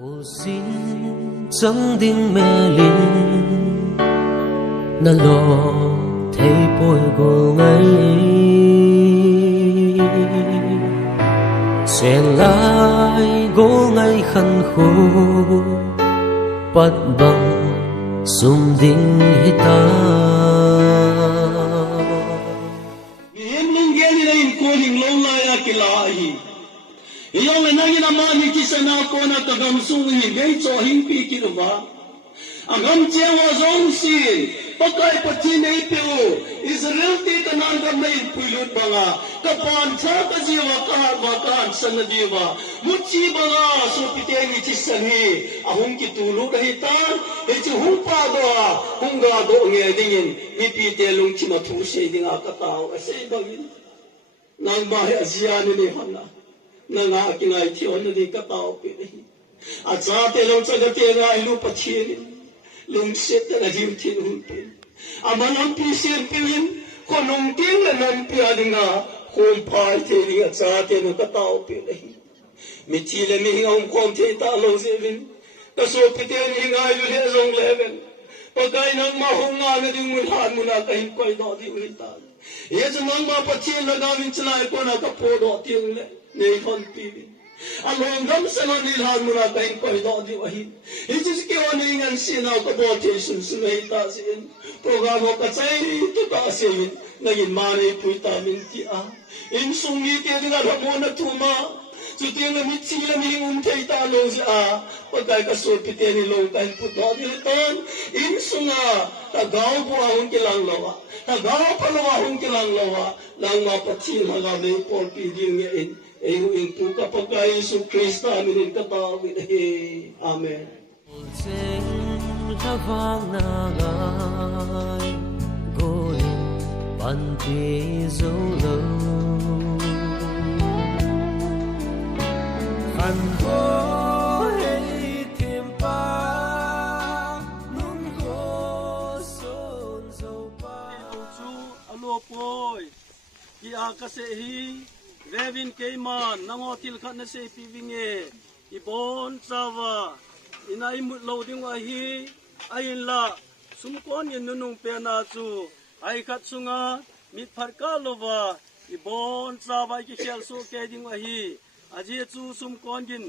Cô xin chẳng đinh mẹ linh Nà lò thấy bôi của ngay Sẽ lại gỗ ngay khăn khô Bắt bằng xung đinh hết ta Hiền mong ghen na in cô hình lâu lại à kì lại Iyong na nangin naman ni kisana ko na tagamsung higay so himpi kinuba. Ang hamtiang wazong sin, pagkay patinay piyo, Israel tita nangam na inpulot mga, kapan sa kaziwa kahan sa nadiwa, mutsi mga so piteng itisani, ahong kitulog kahitan, iti humpa doa, hungga doong edingin, ipitelong chimatusay di nga katao, asay bagin, nang bahay asyanin ni Hana. Nga kinay tiyon na di katao pili. At sa atin lang sa gatira ay lupa chilin. Lungsit na nadim tinunpin. Aman ang pisir pilin, kunong ting na nampiyan nga kumpay tiling at sa atin ang katao pili. Mitila mihingang konti talong sivin. Kasupitin hingay ulit zong level. Pagkay nang mahunga na din mulhan mo na kahimpay na di ulitan. Ito nang mapachil na namin sila ko na kapodo at yung Nehon pilin. Along dam sa nilhan mo na kain ko ito di wahin. Ito si kiwaningan sinaw kabotation sumahita sin. Programo katsay ito kaasin. Naging manay po itamin tiya. Insungiti nga mo na tuma. Suti nga mitsila mihing untay talo siya. Pagkay kasulpiti nilong kain po ito di iton. Insunga tagaw po akong kilang lawa. Tagaw pa lawa akong kilang lawa. Nang mapatsil hagabay po piding ngayon. Ayuin po kapag kay Yesu Kristo amin katawid. Amen. Sing lavang nangay Going panti zolo Khan ko hey timpa Nun ko son so pa Chu alo poy Ia kasehi Revin Kayman, nangotil ka na sa ipibingi, ibon sawa, inaimut loading wahi, ayin la, sumkon yun nunong penatsu, ay katsunga, mitparkalova, ibon sawa ikishel so keding wahi, ajietsu sumkon yin,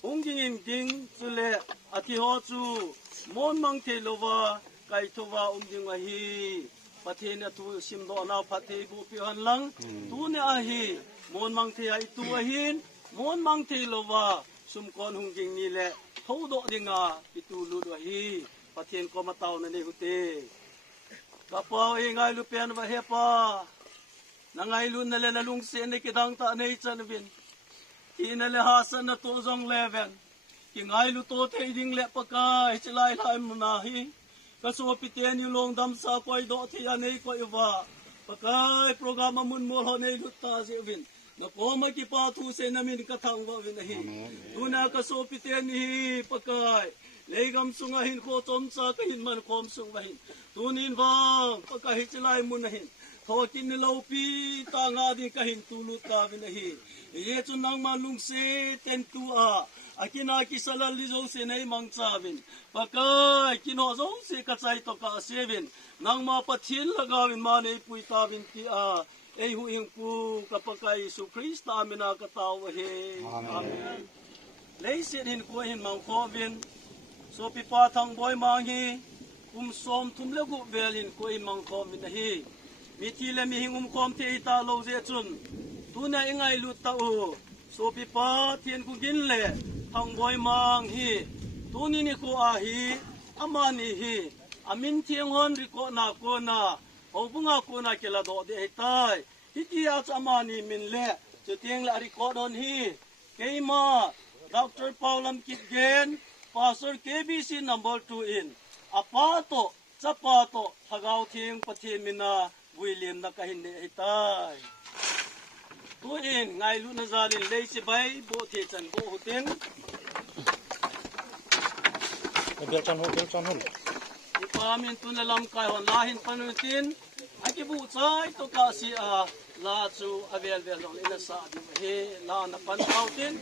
ungingin ding sule, atihotsu, mon mang telova, kaitova ding wahi, pati na tu simdo na pati gupihan lang, tu ne ahi, mon mang te ay tuahin, mon mang te lova, sumkon hungging nile, todo dinga itulud wahi, patien ko mataw na nihute. Kapaw ingay lupian wahepa, nangaylun na lenalungsin ni kitang taanay chanabin, kinalahasan na tozong leven, kingay luto te iding lepaka, isilay laim munahi, kasupitien yung longdam sa kway do ti anay kway uva, pakay programa mun molho na iluta si Evin. Napo magkipatusin namin katangwa vinahin. Tuna kasupitien ni pakay. Legam sungahin ko tomsa kahin man kom sungahin. Tunin bang pagkahitsilay mo nahin. Tawakin nilaupi tanga din kahin tulot ka vinahin. Iyetun nang malungsi tentua. Akinakisalalizaw sinay mang sabin. Pakay kinozong si katsay to ka asibin. Nang mapatsil lagawin manay puy tabin ti ay huing po kapag kay Yesu Kristo amin na katawahin. Amen. Laysin hin ko hin mang kovin. So pipatang boy mangi. Som tumlago velin ko hin mang kovin nahi. Mitila mihing kom te italaw zetsun. Tuna ingay lutao. So pipatin ko ginle. Tang boy mangi. Tunini ko ahi. Amanihi. Amin tiyangon riko na ko na. O bunga ko na kila do di itay. Hiti at amani min le. Sutiyang la rekodon hi. Kayma. Dr. Paulam Kitgen. Pastor KBC number 2 in. Apato. Sapato. Hagaw tiyang patimin na William na kahindi itay. Tuin. Ngaylo na zalin. Lay si bay. Buti chan buhutin. Belchan hol. Ipamin to na lang kayo. Lahin panutin. Ay kibuta ito kasi lahat available lang inasabi. La na panautin.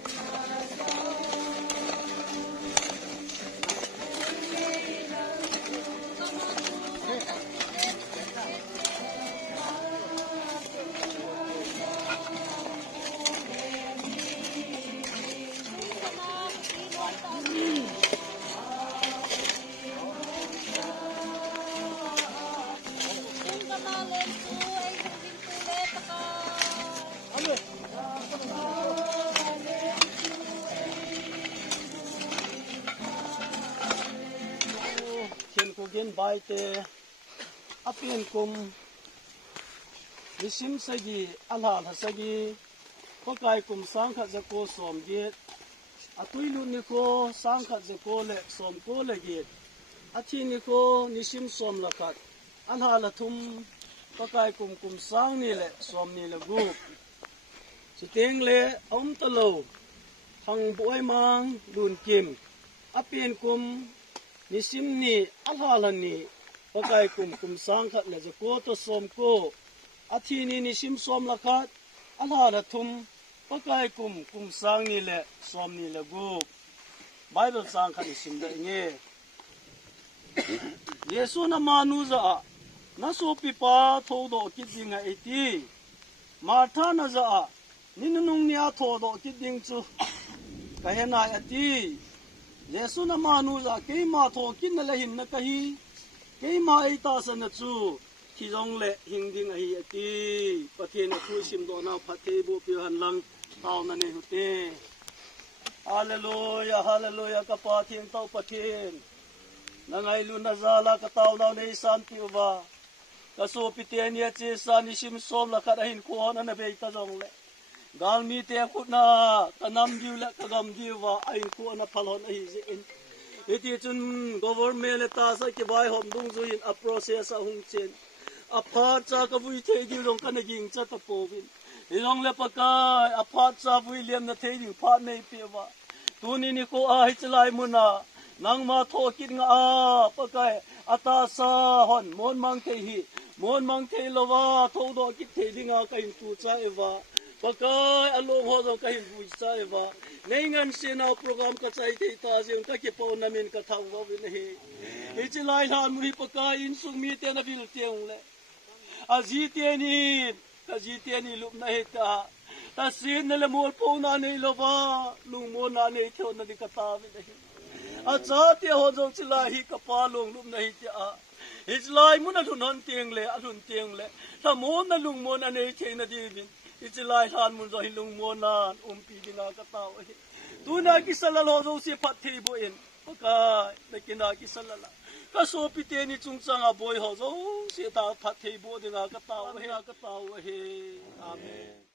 gen bai te apien kum nisim sagi alhal hasagi pakai kum sang kha jako som ge atui lu ni ko sang kha jako le som ko le ge athi ni ko nisim som la khat alhal thum pakai kum sang ni le som ni le gu siteng le om talo thang boi mang dun kim apien kum nisim ni alhal ni pakai kum sang khat le jako to som ko athi ni nisim som la khat alhal thum pakai kum sang ni le som ni le gu bible sang khat nisim da nge yesu na manu za na so pi pa tho do ki dinga eti martha na za ninung nia tho do ki ding chu ka hena ati yesu na manu za ke ma tho kin na le hin na ka hi ke ma ai ta sa na chu ki jong le hing ding a hi ati pathe na khu sim do na phathe bo pi han lang taw na ne hute hallelujah hallelujah ka pa thing taw pathin nangai lu na zala ka taw na nei san ti ba ka so pi te nia che san ni sim som la kha hin ko na be ta jong le gal mi te khut na tanam diu la ka gam diu wa ai ko na phalon ai je in eti chun government le ta sa ki bai hom dung zu in a process a hung chen a phat cha ka vui the diu rong ka na ging cha ta po win ilong le pakai a phat cha vui liam na the diu phat nei pe wa tu ni ko a hi chlai muna nang ma tho kin nga a pakai ata sa hon mon mang the hi mon mang the lowa tho do ki the dinga ka in tu cha ewa pakai along ho do ka hin vui cha ewa nei ngan se na program ka chai the ta jeng ka ki po na min ka thau wa win he hi chlai han muri pakai in sung mi te na bil teung le a ji te ni ka ji te ni lup na he ta sin na le mol po na nei lowa lung mo na nei thon na di ka ta win he a cha te ho jo chila hi ka pa long lup na hi te a Islai mun a thun tieng le a thun tieng le ta mon na lung mon ane che na di bin Islai han mun zo hi lung mon na pi dinga ka taw hi tu na ki salal ho zo si phat thi bo in ka na kina ki salala ka so pi te ni chung chang a boy ho zo si ta phat thi bo dinga ka taw hi amen